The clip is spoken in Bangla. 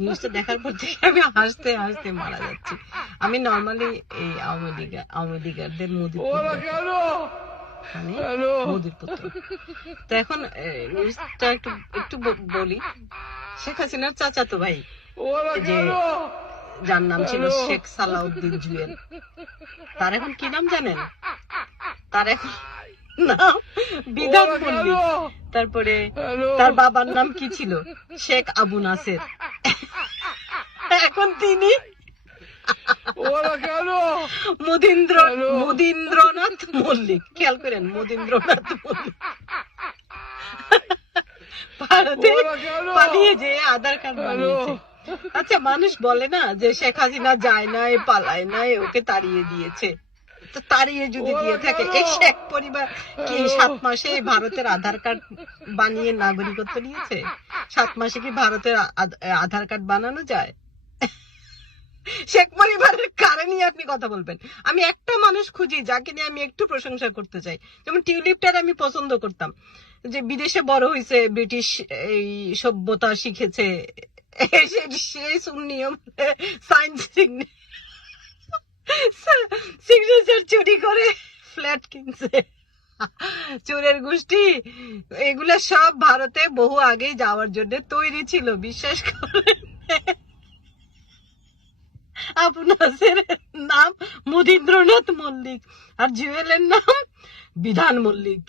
নিউজটা দেখার পর থেকে আমি হাসতে হাসতে মারা যাচ্ছি। আমি নর্মালি এই আওয়ামী লীগারদের মোদির মানে মোদির পুত্র। তো এখন নিউজটা একটু বলি। শেখ হাসিনার চাচাতো ভাই, যে যার নাম ছিল শেখ সালাউদ্দিন জুয়েল, তার এখন কি নাম জানেন? তার এখন নাম বিধান মল্লিক। তারপরে তার বাবার নাম কি ছিল? শেখ আবু নাসের। এখন তিনি মদীন্দ্রনাথ মল্লিক। খেয়াল করেন, মদীন্দ্রনাথ মল্লিক ভারতে পালিয়ে যে আধার কার্ড বানিয়েছে। আচ্ছা, মানুষ বলে না যে শেখ হাসিনা যায় নাই, পালায় নাই, ওকে তাড়িয়ে দিয়েছে। তো তাড়িয়ে যদি দিয়ে থাকে, এই শেখ পরিবার কি 7 মাসে ভারতের আধার কার্ড বানিয়ে নাগরিকত্ব নিয়েছে? 7 মাসে কি ভারতের আধার কার্ড বানানো যায়? শেখ পরিবারের কারে নিয়ে আপনি কথা বলবেন? আমি একটা মানুষ খুঁজি যাকে নিয়ে আমি একটু প্রশংসা করতে চাই। যেমন টিউলিপটার আমি পছন্দ করতাম, যে বিদেশে বড় হয়েছে, ব্রিটিশ এই সভ্যতা শিখেছে, সেই সুন্নিয়ম সায়েন্স সিগনেচার চুরি করে ফ্ল্যাট কিনছে। চোরের গোষ্ঠী এগুলা সব ভারতে বহু আগে যাওয়ার জন্য তৈরি ছিল, বিশ্বাস করেন। আবু নাসের নাম মদীন্দ্রনাথ মল্লিক আর জুয়েলের নাম বিধান মল্লিক।